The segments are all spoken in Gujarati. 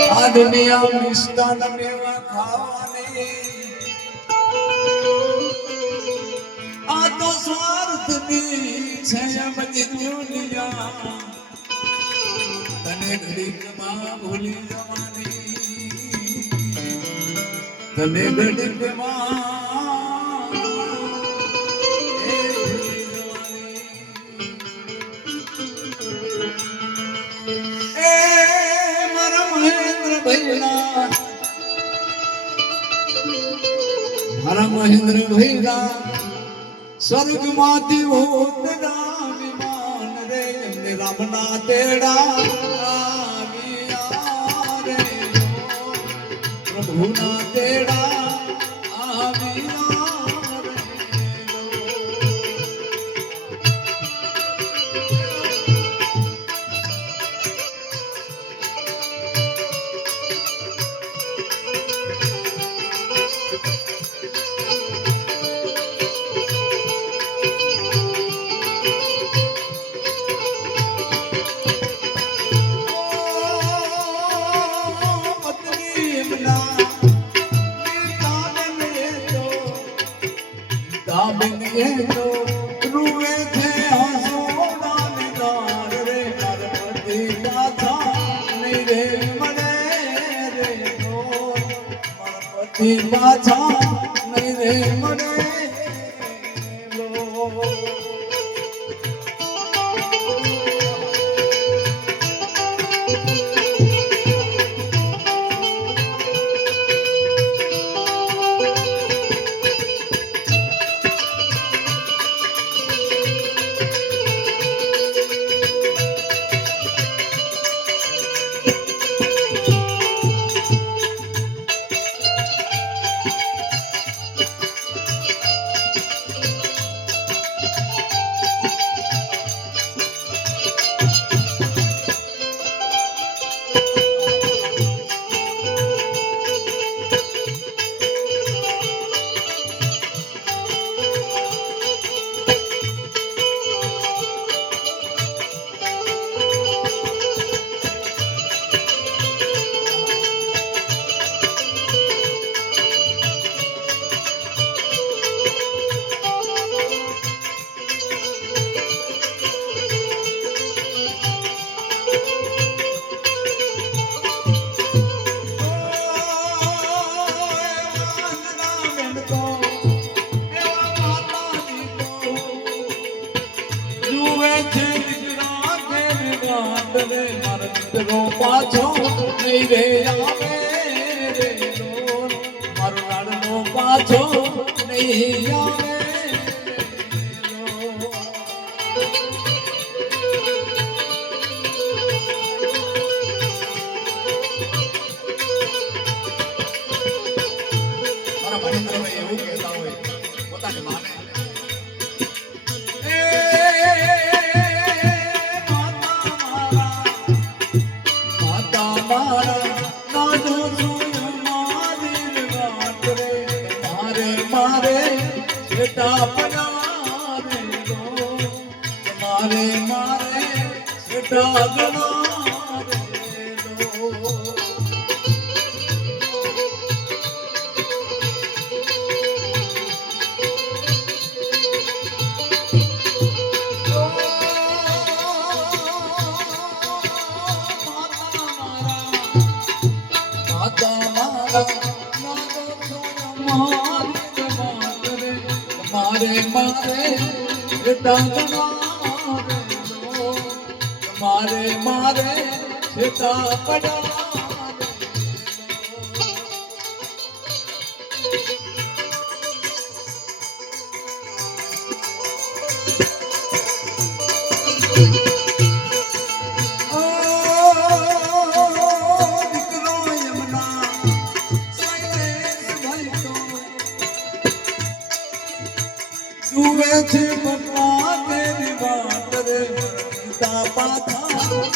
આ દુનિયા મિષ્ટાન મેવા ખાવાની આ તો સ્વાર્થની છે બધી દુનિયા તને ઘડીકમાં ભૂલી જવાની તને ઘડીકમાં મારા મહેન્દ્ર ભૈરા સ્વર્ગ માંથી ઉતરા વિમાન રે એમને રામના તેડા આવ્યા રે પ્રભુના તેડા આવ્યા રે રૂવે છે આસોડા નિગાર રે પાર્વતી પાછા નહીં રે મને રે પાર્વતી પાછા નહીં રે મને પાછો નહીં રે આવે રે મારો લાડનો પાછો નહીં આવે મારા મહેન્દ્રભાઈ એવું કહેતા હોય પોતાની માને મારે મારે ડાગણા મારે મારે ડાગણા મારે મારે સીતા પડા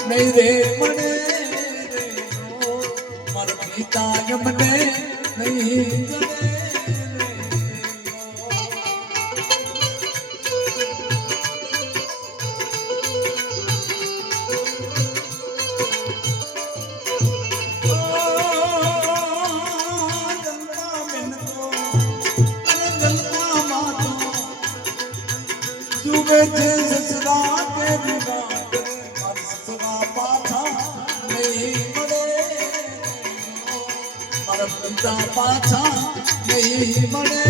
नहीं रे मने रे मर पिता यमने नहीं गने रे મારા પિતા પાછા નહીં મળે.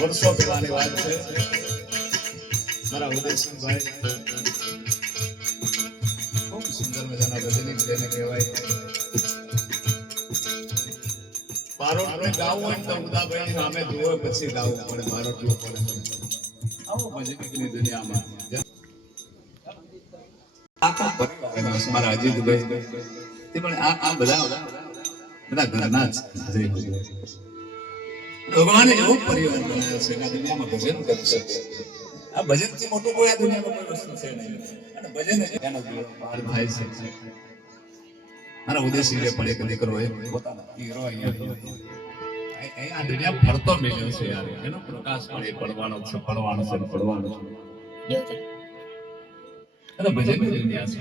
વર્ષો પહેલાની વાત છે. મારા ઉદયસિંહભાઈ ખૂબ સુંદર મજાના ભજનિક જેને કહેવાય. બારોટને ગાવું હોય તો ઉદાભાઈની સામે જુઓ પછી ગાવું પડે. બારોટ જુઓ પડે. આવો ભજનિકની દુનિયામાં આખા પરિવાર મારા અજીતભાઈ તે પણ આ બધા ઘરના જ ભગવાને એવો પરિવાર બનાવ્યો છે કે આ દુનિયામાં ભજન કરી શકે. આ ભજનથી મોટું કોઈ આ દુનિયામાં કોઈ વસ્તુ છે નહીં. અને ભજન એનો બહાર થાય છે. મારા ઉદયસિંહે પણ એક દીકરો એ પોતાના હીરો અહીંયા આ દુનિયા ફરતો મેળ્યો છે યાર. એનો પ્રકાશ પણ એ પડવાનો છે, પડવાનો છે, પડવાનો છે. અને ભજનની દુનિયા છે.